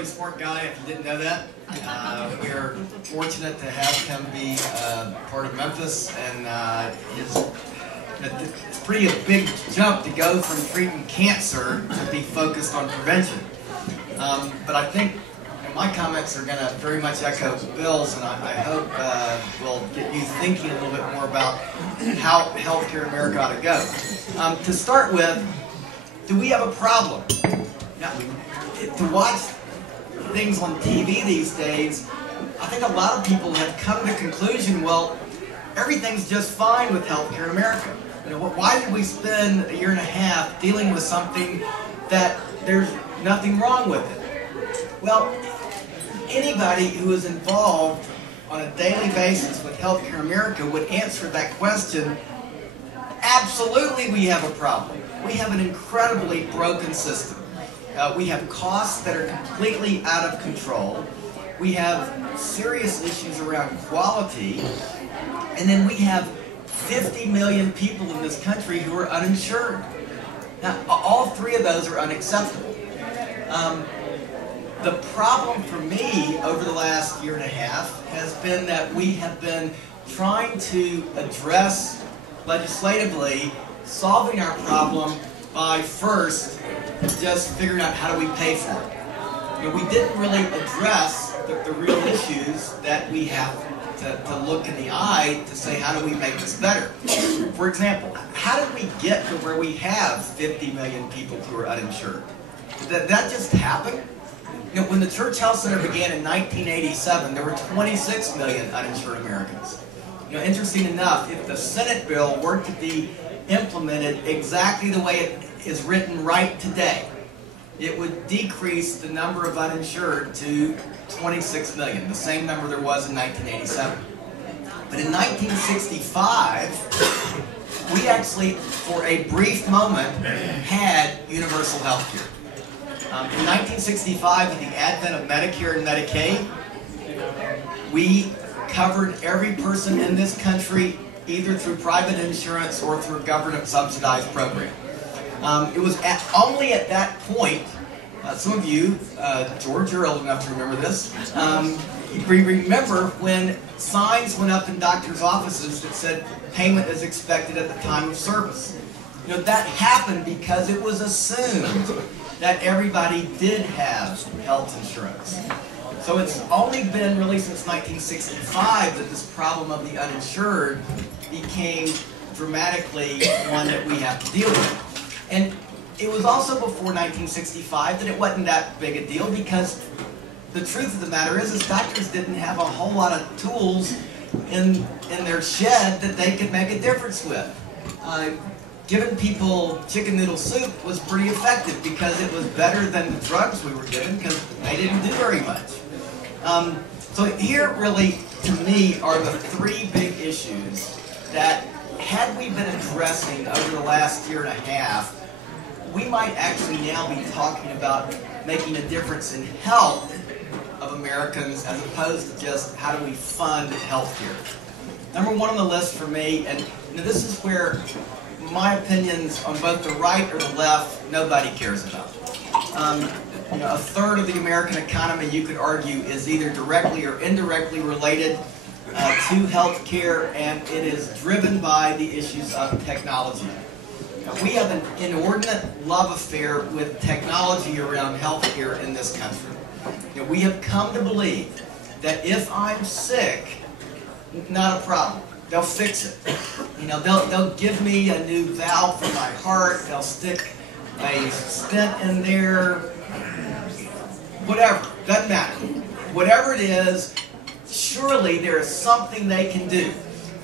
really smart guy, if you didn't know that. We are fortunate to have him be part of Memphis, and it's pretty a big jump to go from treating cancer to be focused on prevention. But I think my comments are going to very much echo Bill's, and I hope will get you thinking a little bit more about how healthcare in America ought to go. To start with, do we have a problem? Now, to watch things on TV these days, I think a lot of people have come to the conclusion, well, everything's just fine with healthcare in America. You know, why did we spend a year and a half dealing with something that there's nothing wrong with it? Well, anybody who is involved on a daily basis with healthcare in America would answer that question. Absolutely, we have a problem. We have an incredibly broken system. We have costs that are completely out of control. We have serious issues around quality. And then we have 50 million people in this country who are uninsured. Now, all three of those are unacceptable. The problem for me over the last year and a half has been that we have been trying to address legislatively solving our problem by first just figuring out how do we pay for it. You know, we didn't really address the real issues that we have to look in the eye to say how do we make this better. For example, how did we get to where we have 50 million people who are uninsured? Did that just happen? You know, when the Church Health Center began in 1987, there were 26 million uninsured Americans. You know, interesting enough, if the Senate bill were to be implemented exactly the way it is written right today, it would decrease the number of uninsured to 26 million, the same number there was in 1987. But in 1965, we actually, for a brief moment, had universal health care. In 1965, with the advent of Medicare and Medicaid, we covered every person in this country either through private insurance or through a government-subsidized program. It was only at that point, some of you, George, you're old enough to remember this, you remember when signs went up in doctors' offices that said payment is expected at the time of service. You know, that happened because it was assumed that everybody did have health insurance. So it's only been really since 1965 that this problem of the uninsured became dramatically one that we have to deal with. And it was also before 1965 that it wasn't that big a deal, because the truth of the matter is doctors didn't have a whole lot of tools in their shed that they could make a difference with. Giving people chicken noodle soup was pretty effective because it was better than the drugs we were given, because they didn't do very much. So here really, to me, are the three big issues that, had we been addressing over the last year and a half, we might actually now be talking about making a difference in health of Americans as opposed to just how do we fund health care. Number one on the list for me, and this is where my opinions on both the right or the left, nobody cares about. You know, a third of the American economy, you could argue, is either directly or indirectly related to health care, and it is driven by the issues of technology. Now, we have an inordinate love affair with technology around health care in this country. You know, we have come to believe that if I'm sick, not a problem. They'll fix it. You know, they'll give me a new valve for my heart. They'll stick a stent in there. Whatever, doesn't matter. Whatever it is, surely there is something they can do.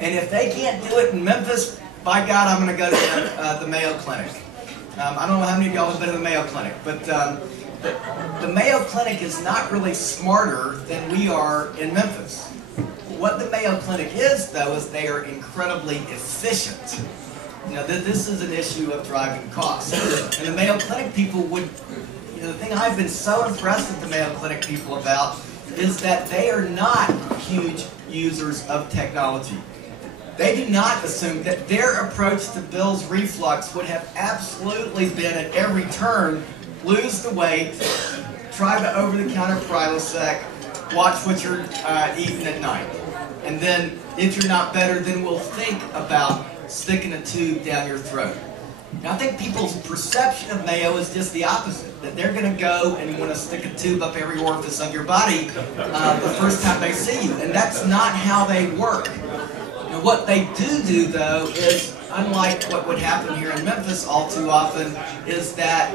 And if they can't do it in Memphis, by God, I'm going to go to the Mayo Clinic. I don't know how many of y'all have been to the Mayo Clinic, but the Mayo Clinic is not really smarter than we are in Memphis. What the Mayo Clinic is, though, is they are incredibly efficient. You know, this is an issue of driving costs. And the Mayo Clinic people would, you know, the thing I've been so impressed with the Mayo Clinic people about is that they are not huge users of technology. They do not assume that their approach to Bill's reflux would have absolutely been at every turn, lose the weight, try the over-the-counter Prilosec, watch what you're eating at night. And then, if you're not better, then we'll think about sticking a tube down your throat. Now, I think people's perception of Mayo is just the opposite, that they're going to go and want to stick a tube up every orifice of your body the first time they see you, and that's not how they work. Now, what they do, though, is, unlike what would happen here in Memphis all too often, is that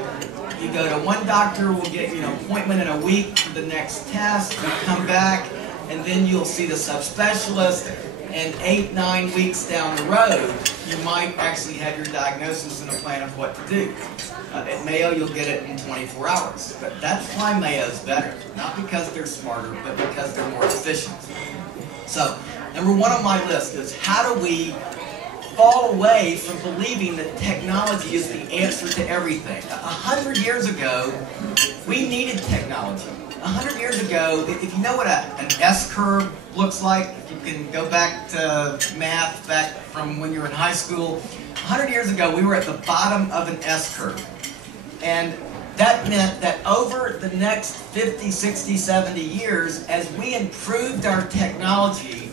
you go to one doctor, will get an appointment in a week for the next test, you come back, and then you'll see the subspecialist, and 8-9 weeks down the road, you might actually have your diagnosis and a plan of what to do. At Mayo, you'll get it in 24 hours. But that's why Mayo's better. Not because they're smarter, but because they're more efficient. So, number one on my list is, how do we fall away from believing that technology is the answer to everything? 100 years ago, we needed technology. 100 years ago, if you know what an S-curve looks like, if you can go back to math back from when you were in high school, 100 years ago we were at the bottom of an S-curve. And that meant that over the next 50, 60, 70 years, as we improved our technology,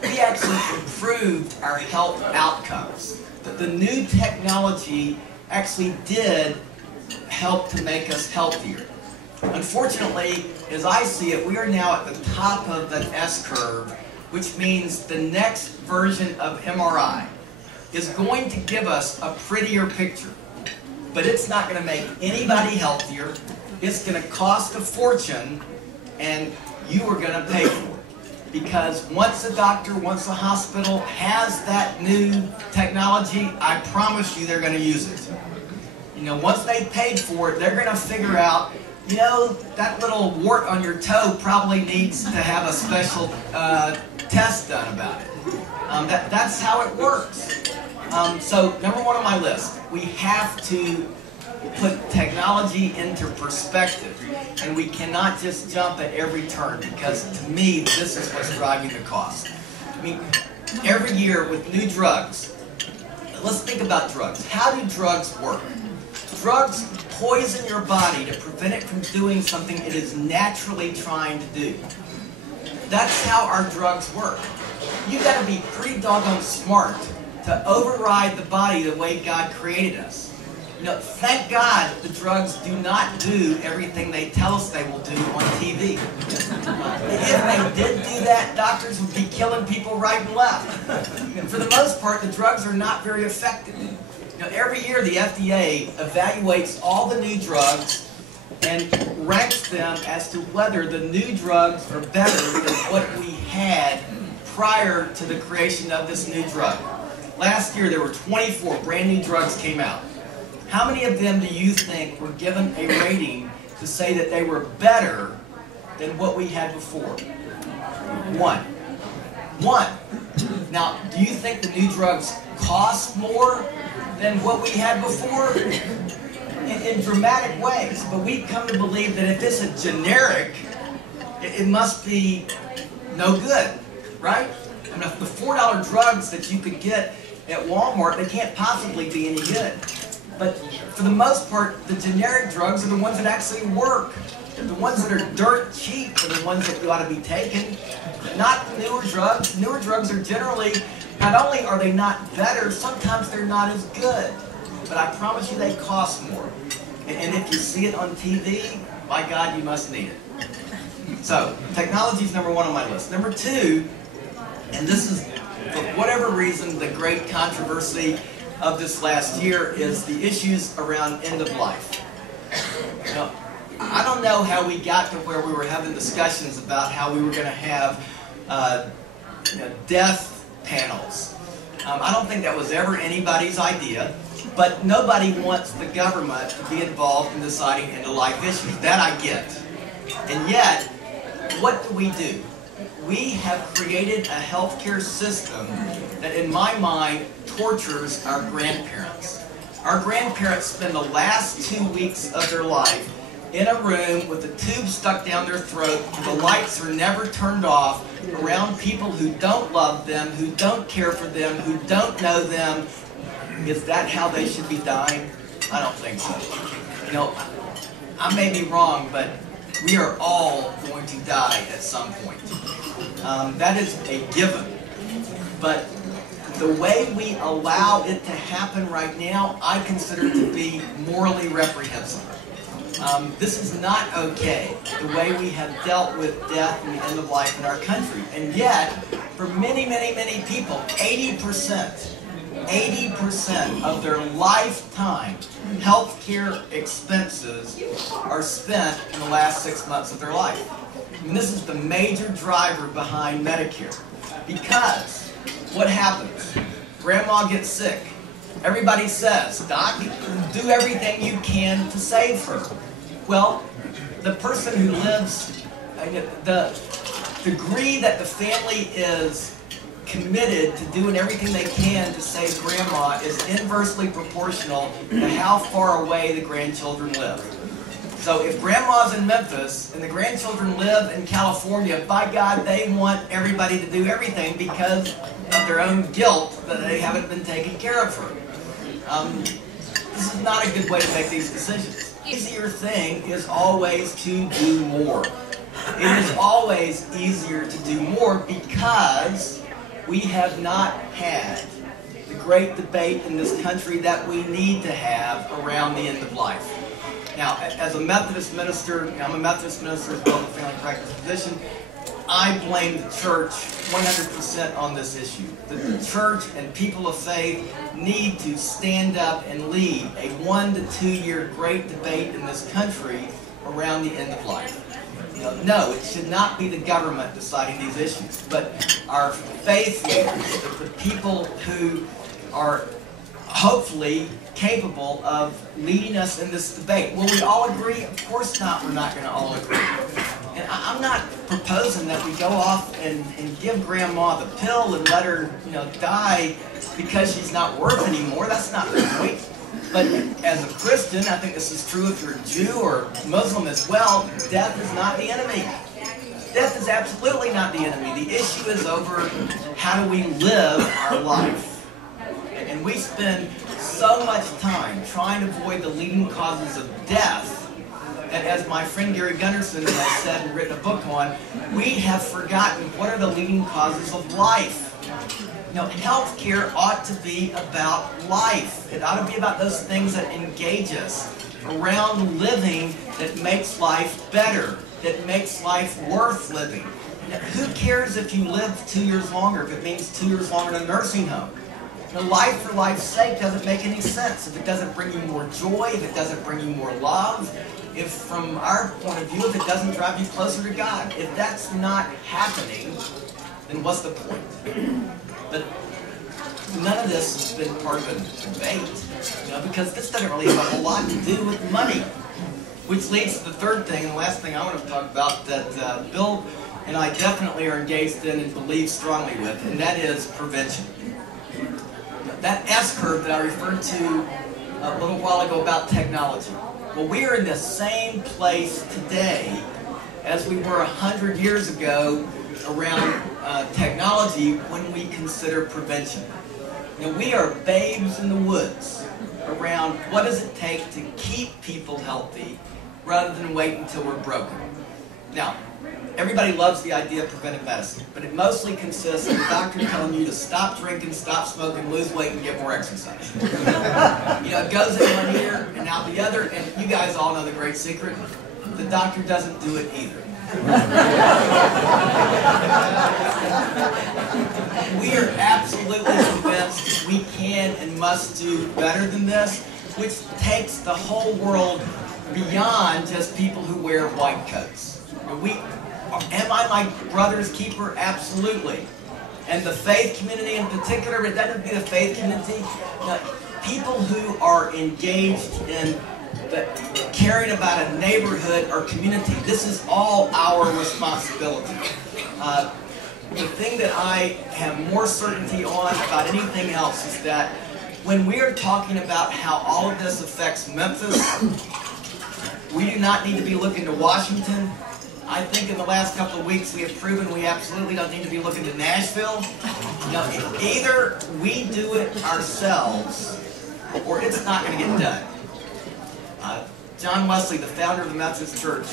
we actually improved our health outcomes. That the new technology actually did help to make us healthier. Unfortunately, as I see it, we are now at the top of an S-curve, which means the next version of MRI is going to give us a prettier picture. But it's not going to make anybody healthier. It's going to cost a fortune, and you are going to pay for it. Because once a doctor, once a hospital has that new technology, I promise you they're going to use it. Once they've paid for it, they're going to figure out, that little wart on your toe probably needs to have a special test done about it. That's how it works. So, number one on my list, we have to put technology into perspective. And we cannot just jump at every turn, because to me, this is what's driving the cost. I mean, every year with new drugs, let's think about drugs. How do drugs work? Drugs poison your body to prevent it from doing something it is naturally trying to do. That's how our drugs work. You've got to be pretty doggone smart to override the body the way God created us. Thank God the drugs do not do everything they tell us they will do on TV. If they did do that, doctors would be killing people right and left. For the most part, the drugs are not very effective. Every year the FDA evaluates all the new drugs and ranks them as to whether the new drugs are better than what we had prior to the creation of this new drug. Last year there were 24 brand new drugs came out. How many of them do you think were given a rating to say that they were better than what we had before? One. Now, do you think the new drugs cost more than what we had before? In dramatic ways. But we've come to believe that if it's a generic, it must be no good, right? I mean, the $4 drugs that you could get at Walmart, they can't possibly be any good. But for the most part, the generic drugs are the ones that actually work. The ones that are dirt cheap are the ones that you ought to be taking, not the newer drugs. Newer drugs are generally, not only are they not better, sometimes they're not as good. But I promise you they cost more. And if you see it on TV, by God, you must need it. So, technology is number one on my list. Number two, and this is, for whatever reason, the great controversy of this last year, is the issues around end of life. I don't know how we got to where we were having discussions about how we were going to have death panels. I don't think that was ever anybody's idea, but nobody wants the government to be involved in deciding end-of-life issues. That I get. And yet, what do? We have created a healthcare system that, in my mind, tortures our grandparents. Our grandparents spend the last 2 weeks of their life in a room with a tube stuck down their throat, the lights are never turned off, around people who don't love them, who don't care for them, who don't know them. Is that how they should be dying? I don't think so. I may be wrong, but We are all going to die at some point. That is a given. But the way we allow it to happen right now, I consider to be morally reprehensible. This is not okay, the way we have dealt with death and the end of life in our country. And yet, for many, many, many people, 80% of their lifetime healthcare expenses are spent in the last 6 months of their life. And this is the major driver behind Medicare. Because what happens? Grandma gets sick. Everybody says, Doc, do everything you can to save her. Well, the person who lives, the degree that the family is committed to doing everything they can to save Grandma is inversely proportional to how far away the grandchildren live. So if Grandma's in Memphis and the grandchildren live in California, by God, they want everybody to do everything because of their own guilt that they haven't been taking care of her. This is not a good way to make these decisions. The easier thing is always to do more. It is always easier to do more because we have not had the great debate in this country that we need to have around the end of life. Now, as a Methodist minister, I'm a Methodist minister as well as a family practice physician, I blame the church 100% on this issue. The church and people of faith need to stand up and lead a 1 to 2 year great debate in this country around the end of life. No, it should not be the government deciding these issues, but our faith leaders, the people who are hopefully capable of leading us in this debate. Will we all agree? Of course not. We're not going to all agree. And I'm not proposing that we go off and give Grandma the pill and let her, die because she's not worth anymore. That's not the point. But as a Christian, I think this is true if you're a Jew or Muslim as well, death is not the enemy. Death is absolutely not the enemy. The issue is over how do we live our life. And we spend so much time trying to avoid the leading causes of death that, as my friend Gary Gunderson has said and written a book on, we have forgotten what are the leading causes of life. Healthcare ought to be about life. It ought to be about those things that engage us around living that makes life better, that makes life worth living. Who cares if you live 2 years longer, if it means 2 years longer in a nursing home? Life for life's sake doesn't make any sense. If it doesn't bring you more joy, if it doesn't bring you more love, if from our point of view, if it doesn't drive you closer to God, if that's not happening, then what's the point? But none of this has been part of a debate, because this doesn't really have a whole lot to do with money. Which leads to the third thing, and the last thing I want to talk about that Bill and I definitely are engaged in and believe strongly with, and that is prevention. That S-curve that I referred to a little while ago about technology. Well, we are in the same place today as we were 100 years ago around technology when we consider prevention. We are babes in the woods around what does it take to keep people healthy rather than wait until we're broken. Now, everybody loves the idea of preventive medicine, but it mostly consists of the doctor telling you to stop drinking, stop smoking, lose weight, and get more exercise. It goes in one ear and out the other, and you guys all know the great secret. The doctor doesn't do it either. We are absolutely convinced we can and must do better than this, which takes the whole world beyond just people who wear white coats. Am I my brother's keeper? Absolutely. And the faith community in particular, but that would be the faith community. People who are engaged in caring about a neighborhood or community, this is all our responsibility. The thing that I have more certainty on about anything else is that when we are talking about how all of this affects Memphis, we do not need to be looking to Washington. I think in the last couple of weeks we have proven we absolutely don't need to be looking to Nashville. Either we do it ourselves or it's not going to get done. John Wesley, the founder of the Methodist Church,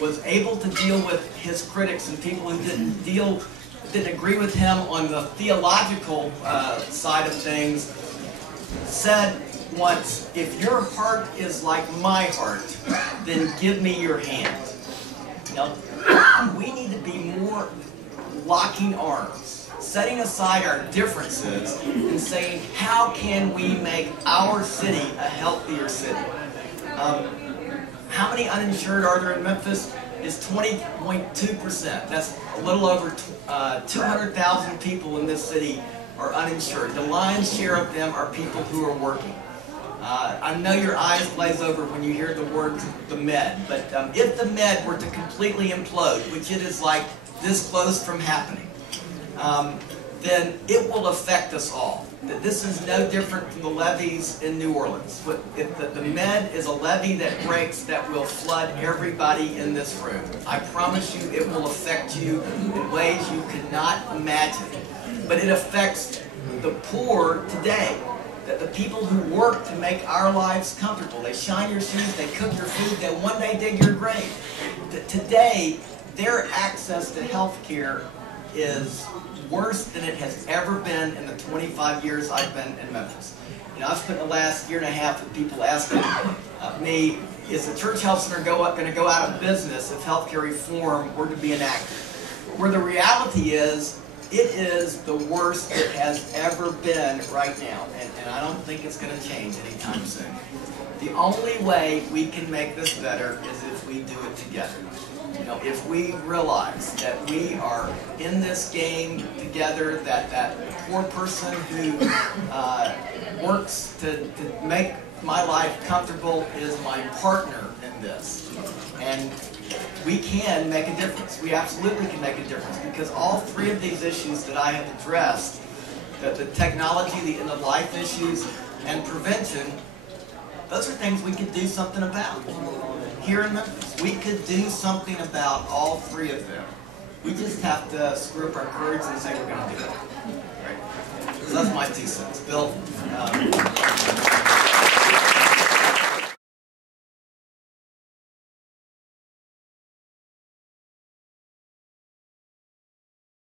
was able to deal with his critics and people who didn't agree with him on the theological side of things, said once, if your heart is like my heart, then give me your hand. Now, we need to be more locking arms, setting aside our differences and saying, how can we make our city a healthier city? How many uninsured are there in Memphis? It's 20.2%. That's a little over 200,000 people in this city are uninsured. The lion's share of them are people who are working. I know your eyes glaze over when you hear the word the Med, but if the Med were to completely implode, which it is like this close from happening, then it will affect us all. This is no different from the levees in New Orleans. If the Med is a levee that breaks, that will flood everybody in this room. I promise you it will affect you in ways you could not imagine. But it affects the poor today. The people who work to make our lives comfortable. They shine your shoes, they cook your food, they one day dig your grave. Today, their access to health care is worse than it has ever been in the 25 years I've been in Memphis. You know, I've spent the last year and a half with people asking me, is the church health center going to go out of business if healthcare reform were to be enacted? Where the reality is, it is the worst it has ever been right now, and I don't think it's going to change anytime soon. The only way we can make this better is if we do it together. You know, if we realize that we are in this game together, that poor person who works to make my life comfortable is my partner in this. And we can make a difference. We absolutely can make a difference because all three of these issues that I have addressed, the technology, the end-of-life issues, and prevention, those are things we could do something about. Here in Memphis, we could do something about all three of them. We just have to screw up our courage and say we're going to do it. Right? So that's my 2 cents. Bill?